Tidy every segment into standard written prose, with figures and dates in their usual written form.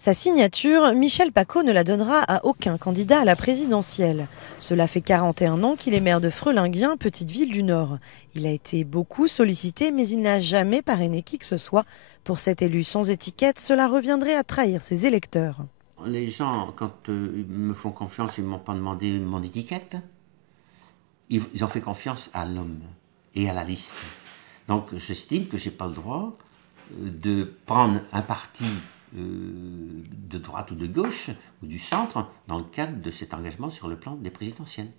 Sa signature, Michel Pacaud ne la donnera à aucun candidat à la présidentielle. Cela fait 41 ans qu'il est maire de Frelinguien, petite ville du Nord. Il a été beaucoup sollicité, mais il n'a jamais parrainé qui que ce soit. Pour cet élu sans étiquette, cela reviendrait à trahir ses électeurs. Les gens, quand ils me font confiance, ils ne m'ont pas demandé mon étiquette. Ils ont fait confiance à l'homme et à la liste. Donc j'estime que je n'ai pas le droit de prendre un parti de droite ou de gauche ou du centre dans le cadre de cet engagement sur le plan des présidentielles.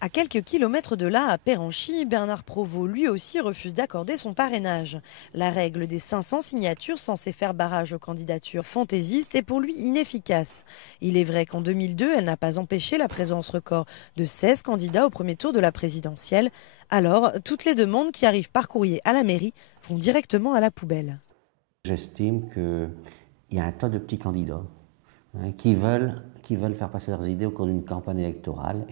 À quelques kilomètres de là, à Péranchy, Bernard Provost lui aussi refuse d'accorder son parrainage. La règle des 500 signatures censée faire barrage aux candidatures fantaisistes est pour lui inefficace. Il est vrai qu'en 2002, elle n'a pas empêché la présence record de 16 candidats au premier tour de la présidentielle. Alors, toutes les demandes qui arrivent par courrier à la mairie vont directement à la poubelle. J'estime qu'il y a un tas de petits candidats qui veulent faire passer leurs idées au cours d'une campagne électorale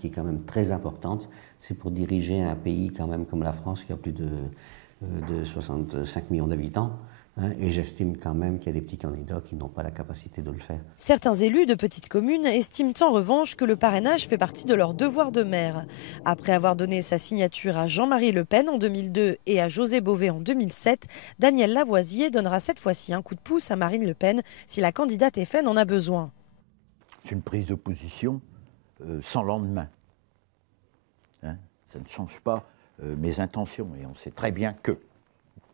qui est quand même très importante. C'est pour diriger un pays quand même comme la France qui a plus de 65 millions d'habitants. Et j'estime quand même qu'il y a des petits candidats qui n'ont pas la capacité de le faire. Certains élus de petites communes estiment en revanche que le parrainage fait partie de leur devoir de maire. Après avoir donné sa signature à Jean-Marie Le Pen en 2002 et à José Bové en 2007, Daniel Lavoisier donnera cette fois-ci un coup de pouce à Marine Le Pen si la candidate FN en a besoin. C'est une prise de position sans lendemain. Ça ne change pas mes intentions et on sait très bien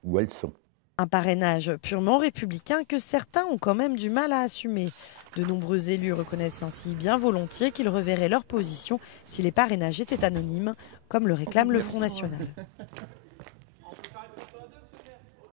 où elles sont. Un parrainage purement républicain que certains ont quand même du mal à assumer. De nombreux élus reconnaissent ainsi bien volontiers qu'ils reverraient leur position si les parrainages étaient anonymes, comme le réclame le Front National.